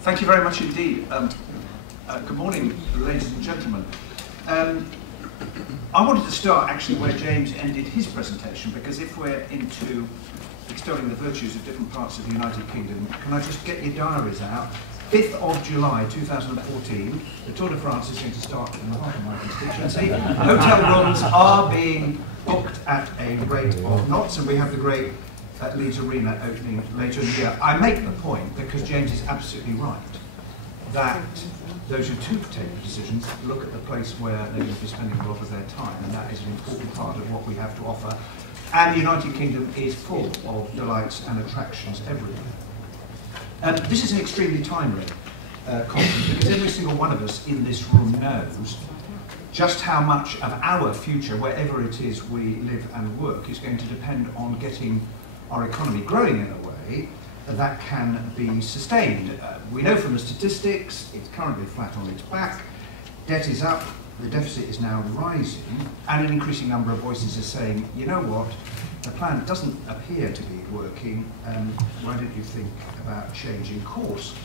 Thank you very much indeed. Good morning, ladies and gentlemen. I wanted to start actually where James ended his presentation, because if we're into extolling the virtues of different parts of the United Kingdom, can I just get your diaries out? 5th of July 2014, the Tour de France is going to start in the heart of my constituency. Hotel rooms are being booked at a rate of knots, and we have the great Leeds Arena opening later in the year. I make the point because James is absolutely right that those who do take decisions look at the place where they're going to be spending a lot of their time, and that is an important part of what we have to offer. And the United Kingdom is full of delights and attractions everywhere. This is an extremely timely conference, because every single one of us in this room knows just how much of our future, wherever it is we live and work, is going to depend on getting our economy growing in a way that can be sustained. We know from the statistics it's currently flat on its back, debt is up, the deficit is now rising, and an increasing number of voices are saying, you know what, the plan doesn't appear to be working, why don't you think about changing course?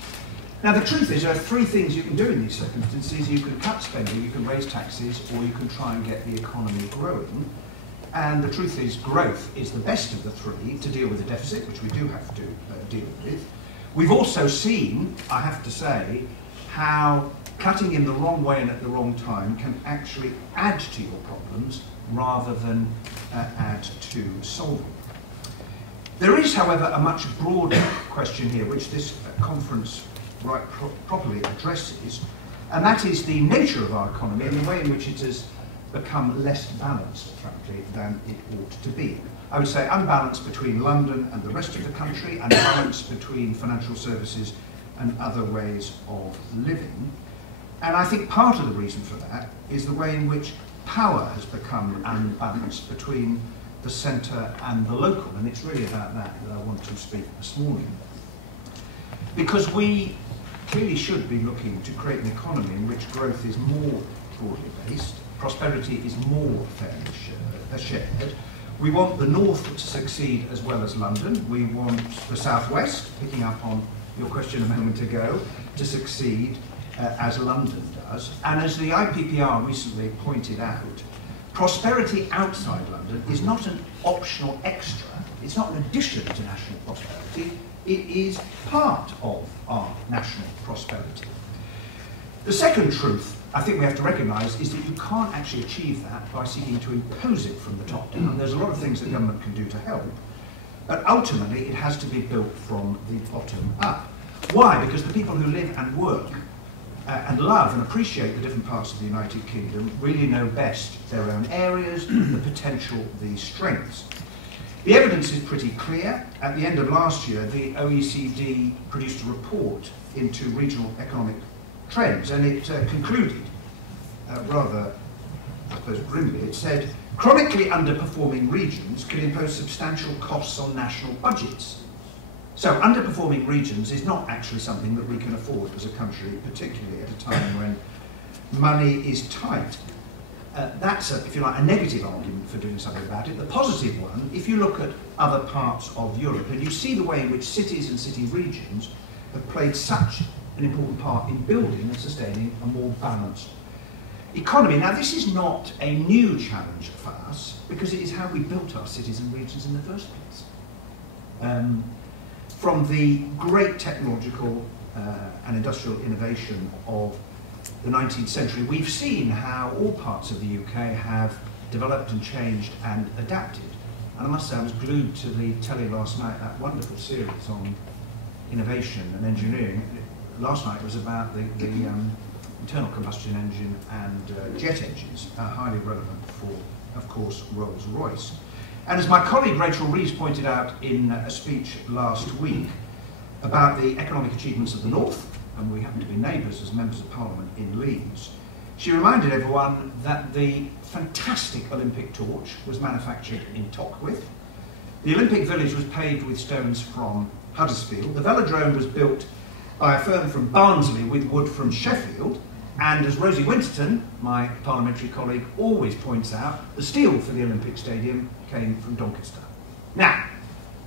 Now the truth is there are three things you can do in these circumstances. You can cut spending, you can raise taxes, or you can try and get the economy growing. And the truth is growth is the best of the three to deal with the deficit, which we do have to deal with. We've also seen, I have to say, how cutting in the wrong way and at the wrong time can actually add to your problems rather than add to solve them. There is, however, a much broader question here, which this conference properly addresses, and that is the nature of our economy and the way in which it has become less balanced, frankly, than it ought to be. I would say unbalanced between London and the rest of the country, and balanced between financial services and other ways of living. And I think part of the reason for that is the way in which power has become unbalanced between the centre and the local, and it's really about that I want to speak this morning. Because we clearly should be looking to create an economy in which growth is more broadly based, prosperity is more fairly shared. We want the North to succeed as well as London. We want the South West, picking up on your question a moment ago, to succeed as London does. And as the IPPR recently pointed out, prosperity outside London is not an optional extra. It's not an addition to national prosperity. It is part of our national prosperity. The second truth I think we have to recognise is that you can't actually achieve that by seeking to impose it from the top down. There's a lot of things that government can do to help, but ultimately it has to be built from the bottom up. Why? Because the people who live and work and love and appreciate the different parts of the United Kingdom really know best their own areas, the potential, the strengths. The evidence is pretty clear. At the end of last year, the OECD produced a report into regional economic trends, and it concluded, rather, I suppose, grimly, it said, chronically underperforming regions can impose substantial costs on national budgets. So underperforming regions is not actually something that we can afford as a country, particularly at a time when money is tight. That's, if you like, a negative argument for doing something about it. The positive one, if you look at other parts of Europe and you see the way in which cities and city regions have played such an important part in building and sustaining a more balanced economy. Now, this is not a new challenge for us, because it is how we built our cities and regions in the first place. From the great technological and industrial innovation of the 19th century, we've seen how all parts of the UK have developed and changed and adapted. And I must say, I was glued to the telly last night, that wonderful series on innovation and engineering. Last night was about the internal combustion engine and jet engines, highly relevant for, of course, Rolls-Royce. And as my colleague Rachel Reeves pointed out in a speech last week about the economic achievements of the North, and we happen to be neighbours as members of Parliament in Leeds, she reminded everyone that the fantastic Olympic torch was manufactured in Tockwith. The Olympic Village was paved with stones from Huddersfield. The velodrome was built by a firm from Barnsley with wood from Sheffield, and as Rosie Winterton, my parliamentary colleague, always points out, the steel for the Olympic Stadium came from Doncaster. Now,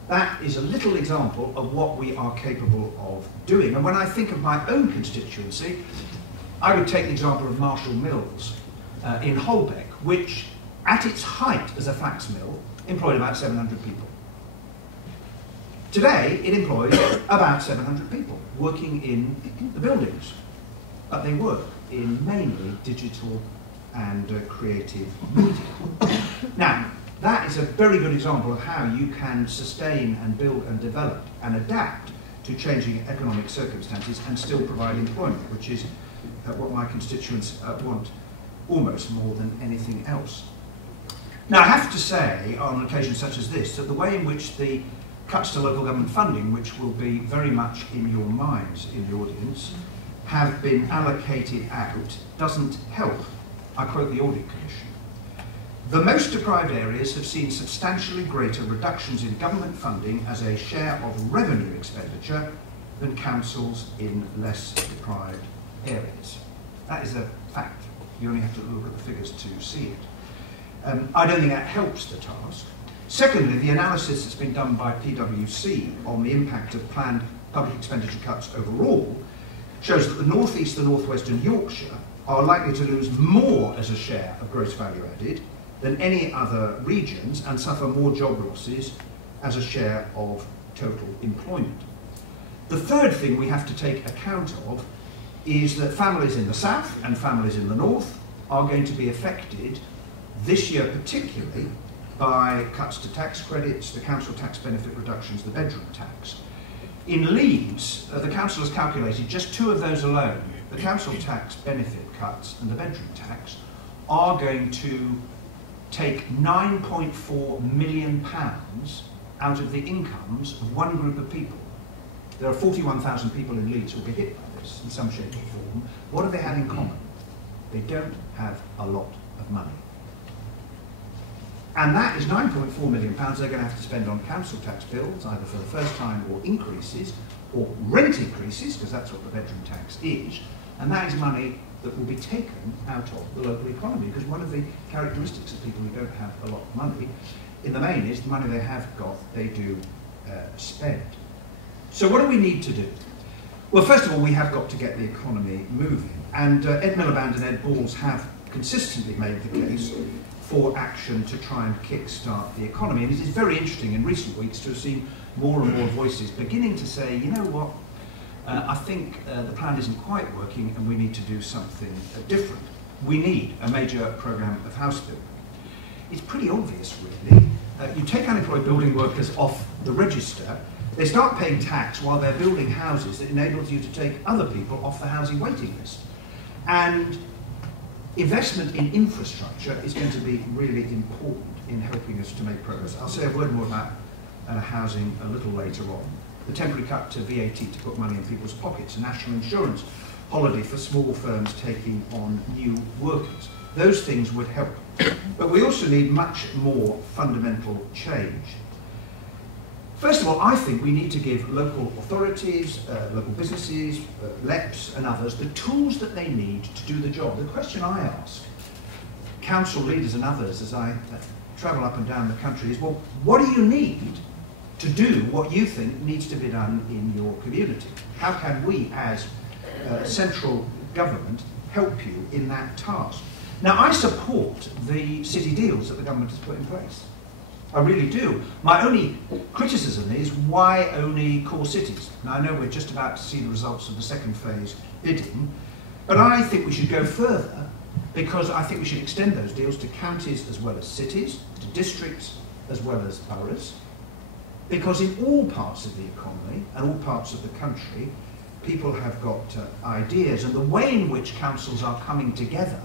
that is a little example of what we are capable of doing. And when I think of my own constituency, I would take the example of Marshall Mills in Holbeck, which at its height as a flax mill employed about 700 people. Today it employs about 700 people working in the buildings, but they work in mainly digital and creative media. Now, that is a very good example of how you can sustain and build and develop and adapt to changing economic circumstances and still provide employment, which is what my constituents want almost more than anything else. Now, I have to say, on occasions such as this, that the way in which the cuts to local government funding, which will be very much in your minds in the audience, have been allocated out, doesn't help. I quote the Audit Commission. The most deprived areas have seen substantially greater reductions in government funding as a share of revenue expenditure than councils in less deprived areas. That is a fact. You only have to look at the figures to see it. I don't think that helps the task. Secondly, the analysis that's been done by PwC on the impact of planned public expenditure cuts overall shows that the North East and North West and Yorkshire are likely to lose more as a share of gross value added than any other regions and suffer more job losses as a share of total employment. The third thing we have to take account of is that families in the south and families in the north are going to be affected this year particularly by cuts to tax credits, the council tax benefit reductions, the bedroom tax. In Leeds, the council has calculated just two of those alone, the council tax benefit cuts and the bedroom tax, are going to take £9.4 million out of the incomes of one group of people. There are 41,000 people in Leeds who will be hit by this in some shape or form. What have they had in common? They don't have a lot of money. And that is £9.4 million they're going to have to spend on council tax bills, either for the first time or increases, or rent increases, because that's what the bedroom tax is. And that is money that will be taken out of the local economy, because one of the characteristics of people who don't have a lot of money, in the main, is the money they have got, they do spend. So what do we need to do? Well, first of all, we have got to get the economy moving. And Ed Miliband and Ed Balls have consistently made the case for action to try and kick-start the economy. And it is very interesting in recent weeks to have seen more and more voices beginning to say, you know what, I think the plan isn't quite working and we need to do something different. We need a major programme of house building. It's pretty obvious, really. You take unemployed building workers off the register, they start paying tax while they're building houses that enables you to take other people off the housing waiting list. And investment in infrastructure is going to be really important in helping us to make progress. I'll say a word more about housing a little later on. The temporary cut to VAT to put money in people's pockets, a national insurance holiday for small firms taking on new workers. Those things would help. But we also need much more fundamental change. First of all, I think we need to give local authorities, local businesses, LEPs and others the tools that they need to do the job. The question I ask council leaders and others as I travel up and down the country is, well, what do you need to do what you think needs to be done in your community? How can we as central government help you in that task? Now, I support the city deals that the government has put in place. I really do. My only criticism is, why only core cities? Now, I know we're just about to see the results of the second phase bidding, but I think we should go further, because I think we should extend those deals to counties as well as cities, to districts as well as boroughs, because in all parts of the economy and all parts of the country, people have got ideas, and the way in which councils are coming together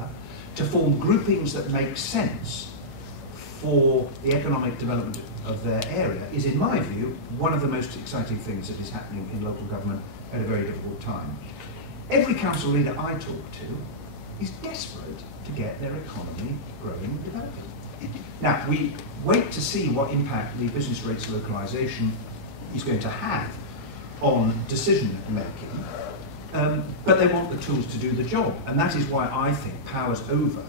to form groupings that make sense for the economic development of their area is, in my view, one of the most exciting things that is happening in local government at a very difficult time. Every council leader I talk to is desperate to get their economy growing and developing. Now, we wait to see what impact the business rates localisation is going to have on decision making, but they want the tools to do the job, and that is why I think powers over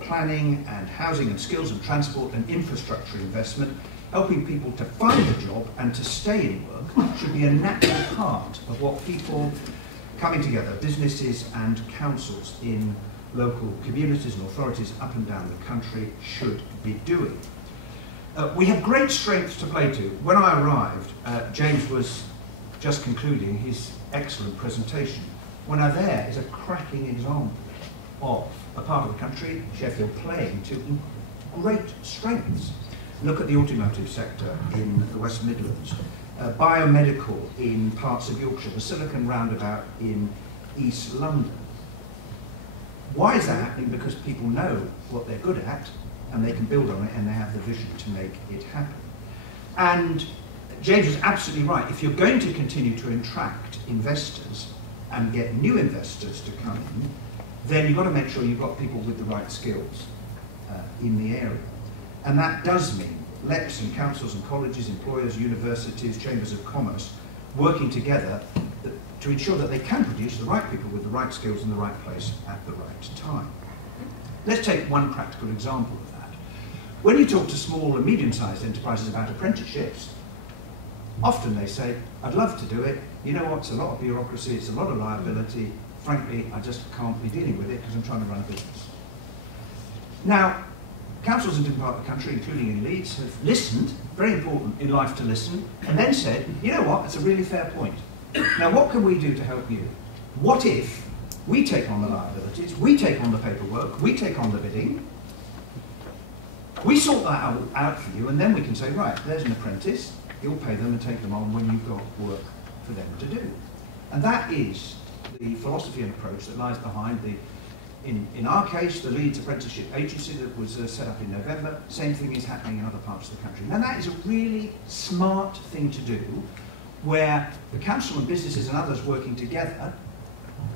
planning and housing and skills and transport and infrastructure investment helping people to find a job and to stay in work should be a natural part of what people coming together, businesses and councils in local communities and authorities up and down the country should be doing. We have great strengths to play to. When I arrived, James was just concluding his excellent presentation. When I there is a cracking example of a part of the country, Sheffield, playing to great strengths. Look at the automotive sector in the West Midlands, biomedical in parts of Yorkshire, the Silicon Roundabout in East London. Why is that happening? Because people know what they're good at and they can build on it and they have the vision to make it happen. And James was absolutely right. If you're going to continue to attract investors and get new investors to come in, then you've got to make sure you've got people with the right skills in the area. And that does mean LEPs and councils and colleges, employers, universities, chambers of commerce working together to ensure that they can produce the right people with the right skills in the right place at the right time. Let's take one practical example of that. When you talk to small and medium-sized enterprises about apprenticeships, often they say, I'd love to do it. You know what, it's a lot of bureaucracy, it's a lot of liability. Frankly, I just can't be dealing with it because I'm trying to run a business. Now, councils in different parts of the country, including in Leeds, have listened, very important in life to listen, and then said, you know what, it's a really fair point. Now, what can we do to help you? What if we take on the liabilities, we take on the paperwork, we take on the bidding, we sort that out for you, and then we can say, right, there's an apprentice, you'll pay them and take them on when you've got work for them to do. And that is the philosophy and approach that lies behind the, in our case, the Leeds Apprenticeship Agency that was set up in November. Same thing is happening in other parts of the country. Now that is a really smart thing to do, where the council and businesses and others working together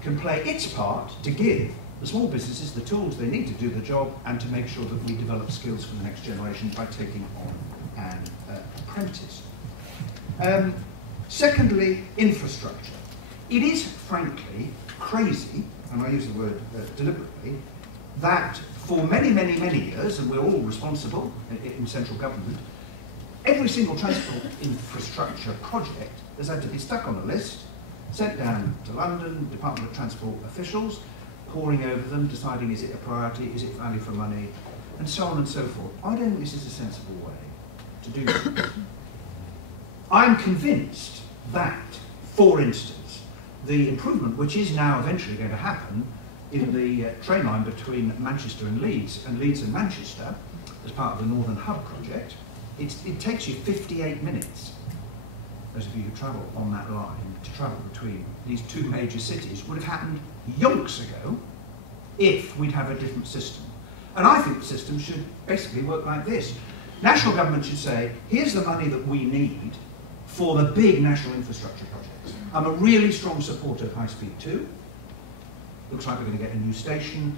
can play its part to give the small businesses the tools they need to do the job and to make sure that we develop skills for the next generation by taking on an apprentice. Secondly, infrastructure. It is, frankly, crazy, and I use the word deliberately, that for many, many, many years, and we're all responsible in central government, every single transport infrastructure project has had to be stuck on a list, sent down to London, Department of Transport officials, poring over them, deciding is it a priority, is it value for money, and so on and so forth. I don't think this is a sensible way to do this. I'm convinced that, for instance, the improvement which is now eventually going to happen in the train line between Manchester and Leeds and Manchester, as part of the Northern Hub project, it takes you 58 minutes, those of you who travel on that line, to travel between these two major cities. Would have happened yonks ago if we'd have a different system. And I think the system should basically work like this. National government should say, here's the money that we need for the big national infrastructure projects. I'm a really strong supporter of High Speed 2. Looks like we're going to get a new station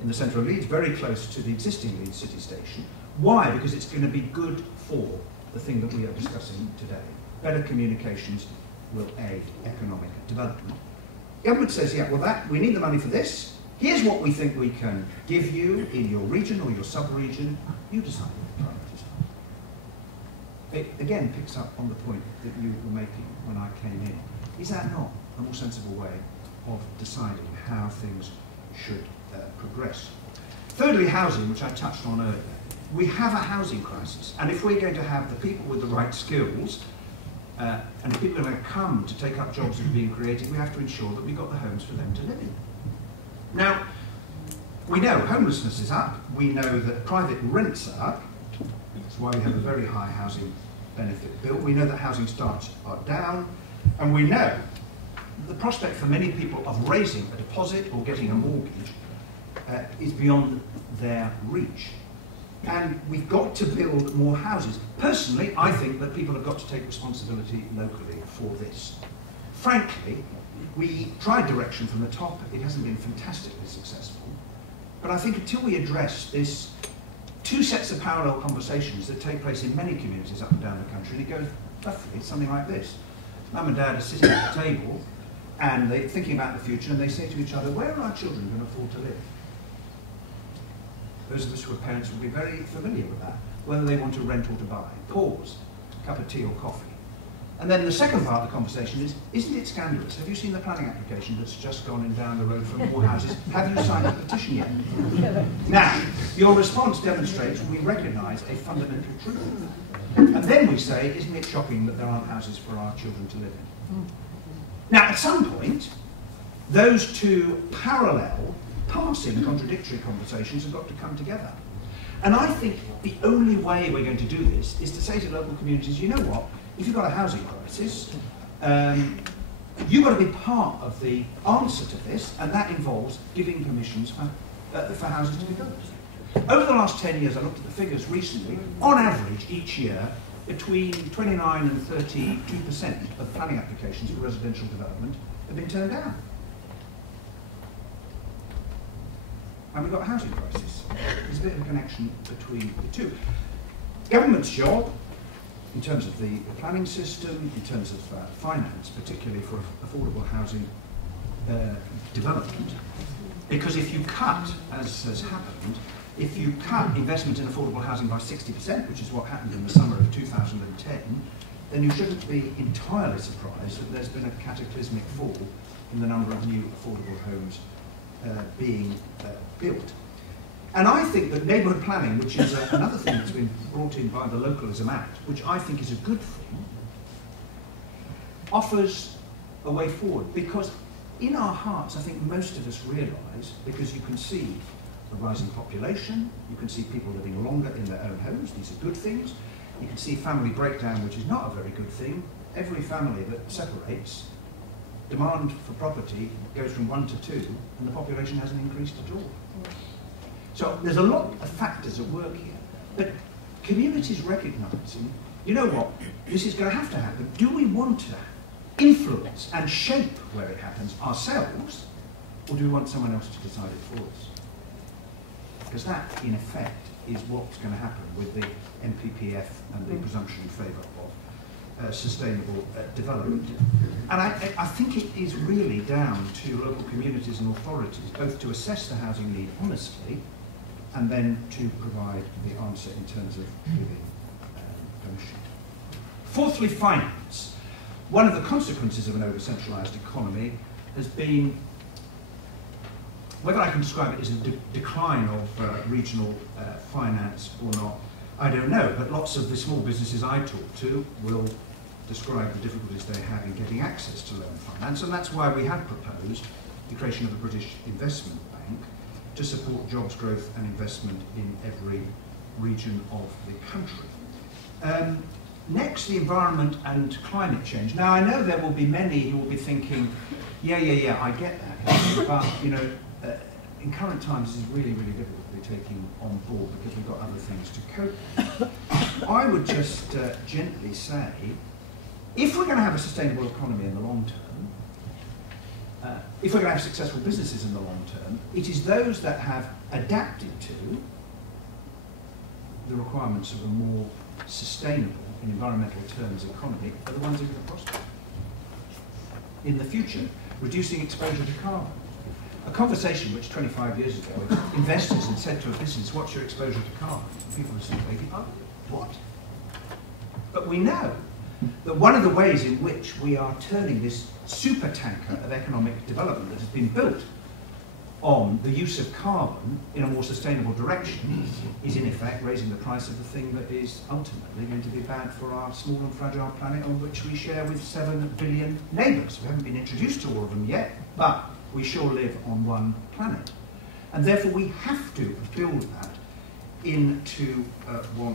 in the centre of Leeds, very close to the existing Leeds City Station. Why? Because it's going to be good for the thing that we are discussing today. Better communications will aid economic development. Government says, yeah, well, we need the money for this. Here's what we think we can give you in your region or your sub-region. You decide what the priorities are. It again picks up on the point that you were making when I came in. Is that not a more sensible way of deciding how things should progress? Thirdly, housing, which I touched on earlier. We have a housing crisis, and if we're going to have the people with the right skills, and if people are going to come to take up jobs that are being created, we have to ensure that we've got the homes for them to live in. Now, we know homelessness is up, we know that private rents are up, that's why we have a very high housing benefit bill, we know that housing starts are down, and we know the prospect for many people of raising a deposit or getting a mortgage is beyond their reach. And we've got to build more houses. Personally, I think that people have got to take responsibility locally for this. Frankly, we tried direction from the top. It hasn't been fantastically successful. But I think until we address this, two sets of parallel conversations that take place in many communities up and down the country, and it goes roughly something like this. Mum and Dad are sitting at the table, and they're thinking about the future, and they say to each other, where are our children going to afford to live? Those of us who are parents will be very familiar with that. whether they want to rent or to buy. Pause, a cup of tea or coffee. And then the second part of the conversation is, isn't it scandalous? Have you seen the planning application that's just gone in down the road for more houses? Have you signed the petition yet? Now, your response demonstrates we recognise a fundamental truth. And then we say, isn't it shocking that there aren't houses for our children to live in? Now, at some point, those two parallel, passing contradictory conversations have got to come together. And I think the only way we're going to do this is to say to local communities, you know what, if you've got a housing crisis, you've got to be part of the answer to this, and that involves giving permissions for houses to be built. Over the last 10 years, I looked at the figures recently, on average each year, between 29 and 32% of planning applications for residential development have been turned down. And we've got a housing crisis. There's a bit of a connection between the two. Government's job, in terms of the planning system, in terms of finance, particularly for affordable housing development, because if you cut, as has happened, if you cut investment in affordable housing by 60%, which is what happened in the summer of 2010, then you shouldn't be entirely surprised that there's been a cataclysmic fall in the number of new affordable homes being built. And I think that neighbourhood planning, which is another thing that's been brought in by the Localism Act, which I think is a good thing, offers a way forward. Because in our hearts, I think most of us realise, because you can see a rising population, you can see people living longer in their own homes, these are good things. You can see family breakdown, which is not a very good thing. Every family that separates, demand for property goes from 1 to 2, and the population hasn't increased at all. So there's a lot of factors at work here, but communities recognising, you know what, this is going to happen. Do we want to influence and shape where it happens ourselves, or do we want someone else to decide it for us? Because that, in effect, is what's going to happen with the MPPF and the presumption in favour of sustainable development. And I think it is really down to local communities and authorities, both to assess the housing need honestly, and then to provide the answer in terms of giving permission. Fourthly, finance. One of the consequences of an over-centralised economy has been, whether I can describe it as a decline of regional finance or not, I don't know, but lots of the small businesses I talk to will describe the difficulties they have in getting access to loan finance, and that's why we have proposed the creation of a British Investment Bank to support jobs growth and investment in every region of the country. Next, the environment and climate change. Now, I know there will be many who will be thinking, yeah, I get that, but, you know, in current times, this is really, really difficult to be taking on board because we've got other things to cope with. I would just gently say, if we're going to have a sustainable economy in the long term, if we're going to have successful businesses in the long term, it is those that have adapted to the requirements of a more sustainable, in environmental terms, economy are the ones who are going to prosper. In the future, reducing exposure to carbon. A conversation which 25 years ago, investors had said to a business, what's your exposure to carbon? People would say, oh, what? But we know that one of the ways in which we are turning this super tanker of economic development that has been built on the use of carbon in a more sustainable direction is in effect raising the price of the thing that is ultimately going to be bad for our small and fragile planet on which we share with 7 billion neighbours. We haven't been introduced to all of them yet, but we sure live on one planet. And therefore we have to build that into what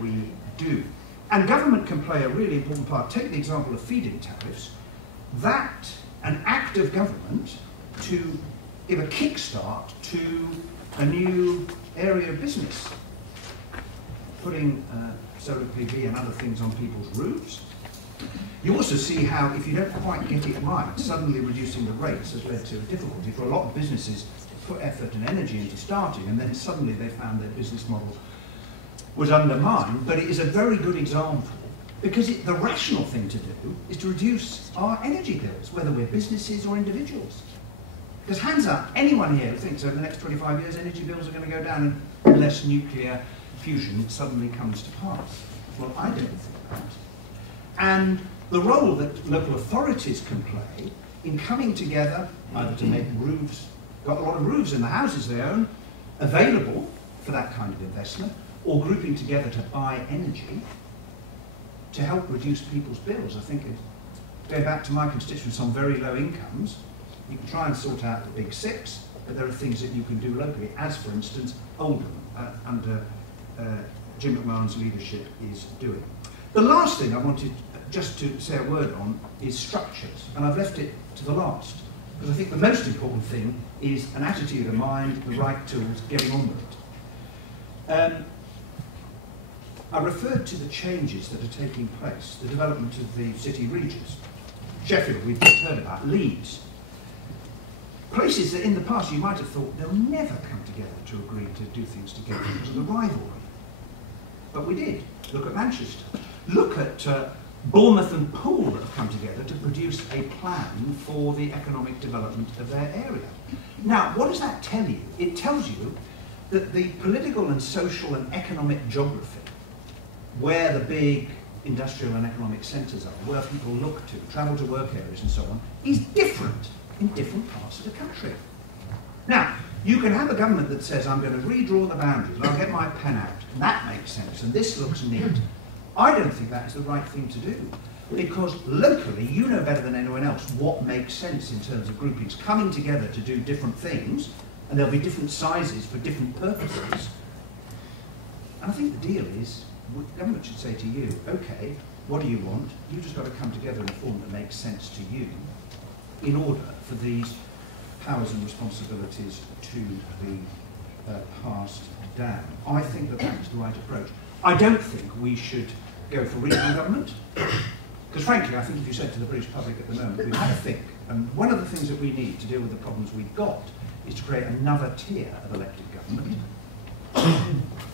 we do. And government can play a really important part. Take the example of feed-in tariffs. That, an act of government to give a kickstart to a new area of business. Putting solar PV and other things on people's roofs. You also see how, if you don't quite get it right, suddenly reducing the rates has led to a difficulty for a lot of businesses to put effort and energy into starting, and then suddenly they found their business model was undermined. But it is a very good example, because the rational thing to do is to reduce our energy bills, whether we're businesses or individuals. Because hands up, anyone here who thinks over the next 25 years energy bills are going to go down and less nuclear, fusion suddenly comes to pass. Well, I don't think that. And the role that local authorities can play in coming together, either to make roofs, got a lot of roofs in the houses they own, available for that kind of investment, or grouping together to buy energy to help reduce people's bills. I think, going back to my constituents on very low incomes, you can try and sort out the big six, but there are things that you can do locally, as for instance, Oldham, under Jim McMahon's leadership, is doing. The last thing I wanted just to say a word on is structures, and I've left it to the last, because I think the most important thing is an attitude of mind, the right tools, getting on with it. I referred to the changes that are taking place, the development of the city regions. Sheffield, we've just heard about, Leeds. Places that in the past you might have thought they'll never come together to agree to do things together because of the rivalry. But we did. Look at Manchester. Look at Bournemouth and Poole that have come together to produce a plan for the economic development of their area. Now, what does that tell you? It tells you that the political and social and economic geography, where the big industrial and economic centres are, where people look to, travel to work areas and so on, is different in different parts of the country. Now, you can have a government that says, I'm going to redraw the boundaries, I'll get my pen out, and that makes sense, and this looks neat. I don't think that's the right thing to do, because locally, you know better than anyone else what makes sense in terms of groupings coming together to do different things, and there'll be different sizes for different purposes. And I think the deal is, the government should say to you, okay, what do you want? You've just got to come together in a form that makes sense to you in order for these powers and responsibilities to be passed down. I think that that's the right approach. I don't think we should go for regional government, because frankly, I think if you said to the British public at the moment, we've had a think, and one of the things that we need to deal with the problems we've got is to create another tier of elected government.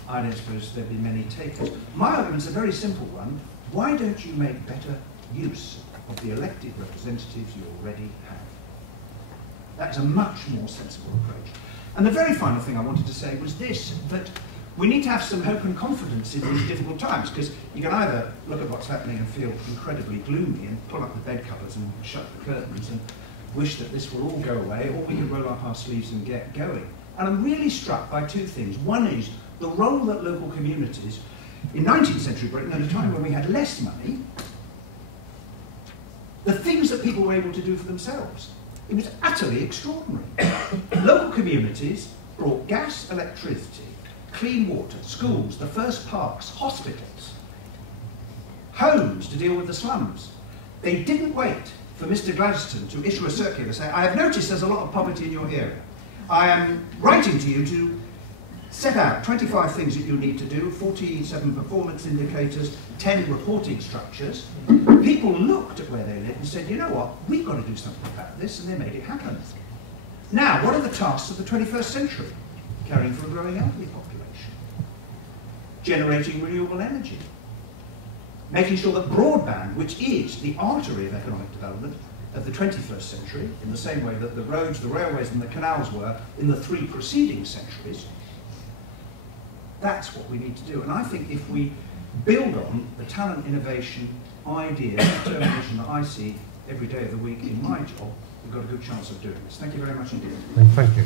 I don't suppose there'd be many takers. My argument's a very simple one. Why don't you make better use of the elected representatives you already have? That's a much more sensible approach. And the very final thing I wanted to say was this, that we need to have some hope and confidence in these difficult times, because you can either look at what's happening and feel incredibly gloomy and pull up the bed covers and shut the curtains and wish that this will all go away, or we can roll up our sleeves and get going. And I'm really struck by two things. One is the role that local communities, in 19th century Britain, at a time when we had less money, the things that people were able to do for themselves. It was utterly extraordinary. Local communities brought gas, electricity, clean water, schools, the first parks, hospitals, homes to deal with the slums. They didn't wait for Mr. Gladstone to issue a circular saying, I have noticed there's a lot of poverty in your area. I am writing to you to set out 25 things that you need to do, 47 performance indicators, 10 reporting structures. People looked at where they lived and said, you know what, we've got to do something about this, and they made it happen. Now, what are the tasks of the 21st century? Caring for a growing elderly population, generating renewable energy, making sure that broadband, which is the artery of economic development of the 21st century, in the same way that the roads, the railways and the canals were in the 3 preceding centuries, that's what we need to do. And I think if we build on the talent, innovation, idea, determination that I see every day of the week in my job, we've got a good chance of doing this. Thank you very much indeed. Thank you.